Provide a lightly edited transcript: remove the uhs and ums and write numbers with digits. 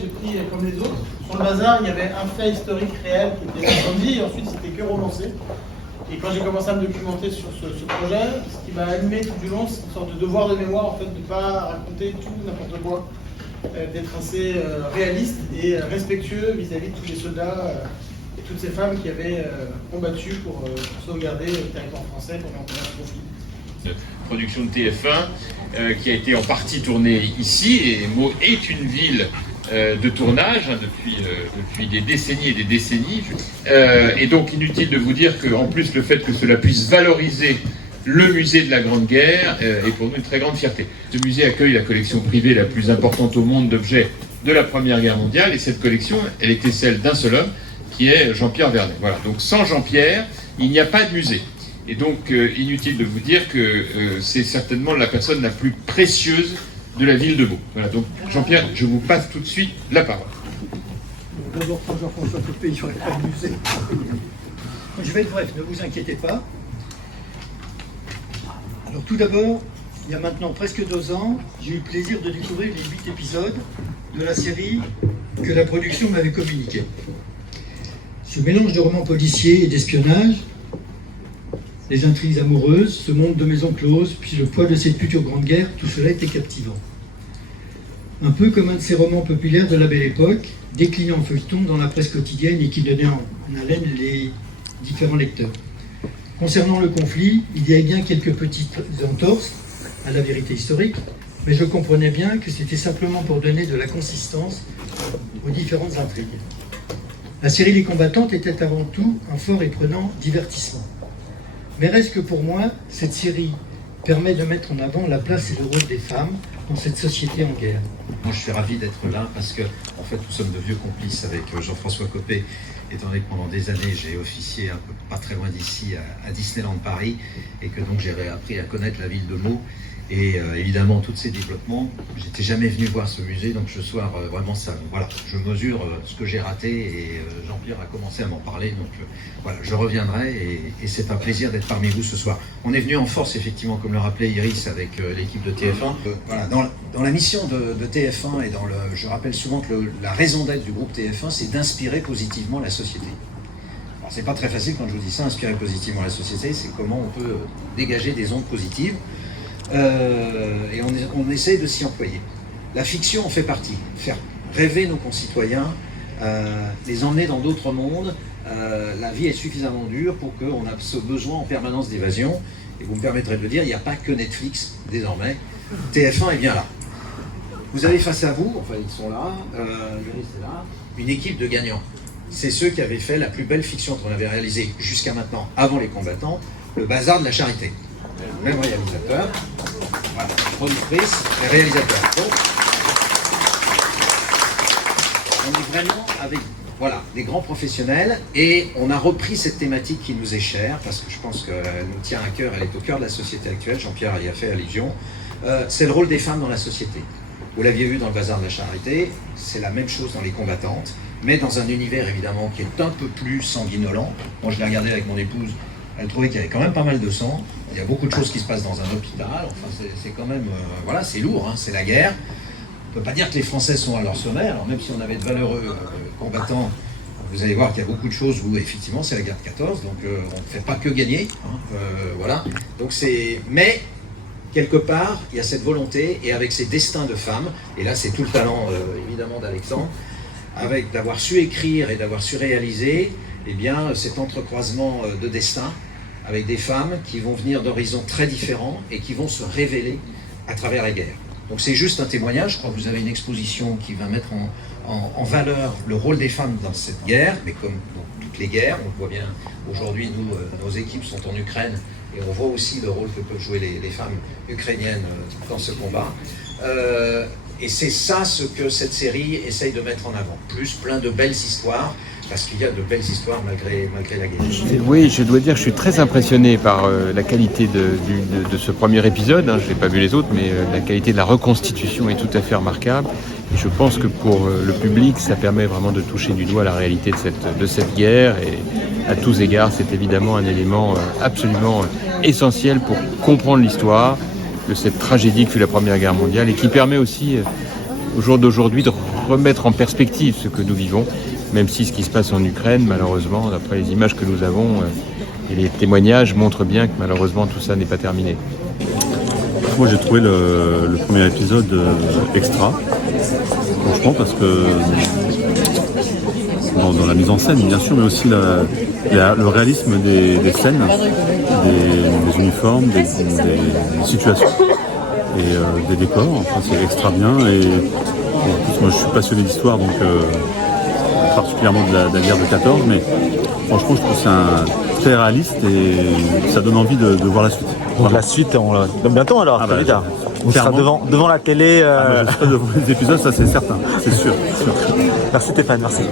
j'ai pris comme les autres. Sur le bazar, il y avait un fait historique réel qui était l'incendie, et ensuite c'était que romancé. Et quand j'ai commencé à me documenter sur ce projet, ce qui m'a animé tout du long, c'est une sorte de devoir de mémoire, en fait, de ne pas raconter tout, n'importe quoi, d'être assez réaliste et respectueux vis-à-vis de tous les soldats et toutes ces femmes qui avaient combattu pour sauvegarder le territoire français pendant le conflit. Production de TF1 qui a été en partie tournée ici, et Meaux est une ville de tournage depuis des décennies et des décennies. Et donc inutile de vous dire qu'en plus le fait que cela puisse valoriser le musée de la Grande Guerre est pour nous une très grande fierté. Ce musée accueille la collection privée la plus importante au monde d'objets de la Première Guerre mondiale, et cette collection, elle était celle d'un seul homme, qui est Jean-Pierre Vernet. Voilà. Donc sans Jean-Pierre, il n'y a pas de musée. Et donc inutile de vous dire que c'est certainement la personne la plus précieuse de la ville de Meaux. Voilà, donc Jean-Pierre, je vous passe tout de suite la parole. D'abord, Jean-François Copé, il n'y aurait pas de musée. Je vais être bref, ne vous inquiétez pas. Alors tout d'abord, il y a maintenant presque 2 ans, j'ai eu le plaisir de découvrir les 8 épisodes de la série que la production m'avait communiquée. Ce mélange de romans policiers et d'espionnage, les intrigues amoureuses, ce monde de maisons closes, puis le poids de cette future grande guerre, tout cela était captivant. Un peu comme un de ces romans populaires de la Belle Époque, décliné en feuilleton dans la presse quotidienne et qui donnait en haleine les différents lecteurs. Concernant le conflit, il y avait bien quelques petites entorses à la vérité historique, mais je comprenais bien que c'était simplement pour donner de la consistance aux différentes intrigues. La série Les Combattantes était avant tout un fort et prenant divertissement. Mais reste que pour moi, cette série permet de mettre en avant la place et le rôle des femmes dans cette société en guerre. Moi, je suis ravi d'être là parce que, en fait, nous sommes de vieux complices avec Jean-François Copé, étant donné que pendant des années, j'ai officié un peu pas très loin d'ici à Disneyland Paris, et que donc j'ai appris à connaître la ville de Meaux. Et évidemment, tous ces développements, j'étais jamais venu voir ce musée, donc ce soir, vraiment, ça, voilà, je mesure ce que j'ai raté, et Jean-Pierre a commencé à m'en parler, donc voilà, je reviendrai, et c'est un plaisir d'être parmi vous ce soir. On est venu en force, effectivement, comme le rappelait Iris, avec l'équipe de TF1. Voilà, dans la mission de TF1, et je rappelle souvent que la raison d'être du groupe TF1, c'est d'inspirer positivement la société. Alors, c'est pas très facile quand je vous dis ça, inspirer positivement la société, c'est comment on peut dégager des ondes positives. Et on essaye de s'y employer. La fiction en fait partie, faire rêver nos concitoyens, les emmener dans d'autres mondes. La vie est suffisamment dure pour qu'on a ce besoin en permanence d'évasion. Et vous me permettrez de le dire, il n'y a pas que Netflix désormais. TF1 est bien là. Vous avez face à vous, enfin ils sont là, c'est là, une équipe de gagnants. C'est ceux qui avaient fait la plus belle fiction qu'on avait réalisée jusqu'à maintenant, avant Les Combattants, Le Bazar de la Charité. Même réalisateur, voilà, productrice et réalisateur. Donc, on est vraiment avec des grands professionnels, et on a repris cette thématique qui nous est chère, parce que je pense qu'elle nous tient à cœur, elle est au cœur de la société actuelle, Jean-Pierre y a fait allusion, c'est le rôle des femmes dans la société. Vous l'aviez vu dans le Bazar de la Charité, c'est la même chose dans Les Combattantes, mais dans un univers évidemment qui est un peu plus sanguinolent. Moi je l'ai regardé avec mon épouse, elle trouvait qu'il y avait quand même pas mal de sang. Il y a beaucoup de choses qui se passent dans un hôpital. Enfin, c'est quand même... voilà, c'est lourd, hein, c'est la guerre. On ne peut pas dire que les Français sont à leur sommet. Alors même si on avait de valeureux combattants, vous allez voir qu'il y a beaucoup de choses où, effectivement, c'est la guerre de 14. Donc, on ne fait pas que gagner. Hein, voilà. Donc, mais, quelque part, il y a cette volonté, et avec ces destins de femmes, et là, c'est tout le talent, évidemment, d'Alexandre, avec d'avoir su écrire et d'avoir su réaliser, eh bien, cet entrecroisement de destin, avec des femmes qui vont venir d'horizons très différents et qui vont se révéler à travers la guerre. Donc c'est juste un témoignage. Je crois que vous avez une exposition qui va mettre en valeur le rôle des femmes dans cette guerre, mais comme dans toutes les guerres, on voit bien aujourd'hui, nous, nos équipes sont en Ukraine, et on voit aussi le rôle que peuvent jouer les femmes ukrainiennes dans ce combat. Et c'est ça ce que cette série essaye de mettre en avant, plus plein de belles histoires, parce qu'il y a de belles histoires malgré la guerre. Oui, je dois dire que je suis très impressionné par la qualité de ce premier épisode. Hein. Je n'ai pas vu les autres, mais la qualité de la reconstitution est tout à fait remarquable. Et je pense que pour le public, ça permet vraiment de toucher du doigt la réalité de cette guerre. Et à tous égards, c'est évidemment un élément absolument essentiel pour comprendre l'histoire de cette tragédie que fut la Première Guerre mondiale, et qui permet aussi au jour d'aujourd'hui de remettre en perspective ce que nous vivons, même si ce qui se passe en Ukraine, malheureusement, d'après les images que nous avons et les témoignages montrent bien que malheureusement tout ça n'est pas terminé. Moi j'ai trouvé le premier épisode extra, franchement, parce que dans la mise en scène bien sûr, mais aussi le réalisme des scènes, des uniformes, des situations et des décors, enfin, c'est extra bien. Et bon, en plus, moi je suis passionné d'histoire, donc particulièrement de la guerre de 14, mais franchement je trouve que c'est très réaliste et ça donne envie de voir la suite. Donc la suite, bientôt alors, très vite. On sera devant la télé. Je serai devant les épisodes, ça c'est certain, c'est sûr. Merci Stéphane, merci.